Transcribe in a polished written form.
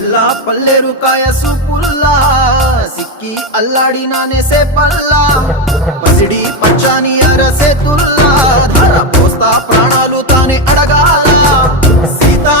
పిల్ల పల్లెరు కాయ సూపుల్లా సిక్కి అల్లాడినానే సే పల్లా పసిడి పచ్చాని అరసే తుల్లా ధర పోస్తా ప్రాణాలు తానే అడగాల సీతా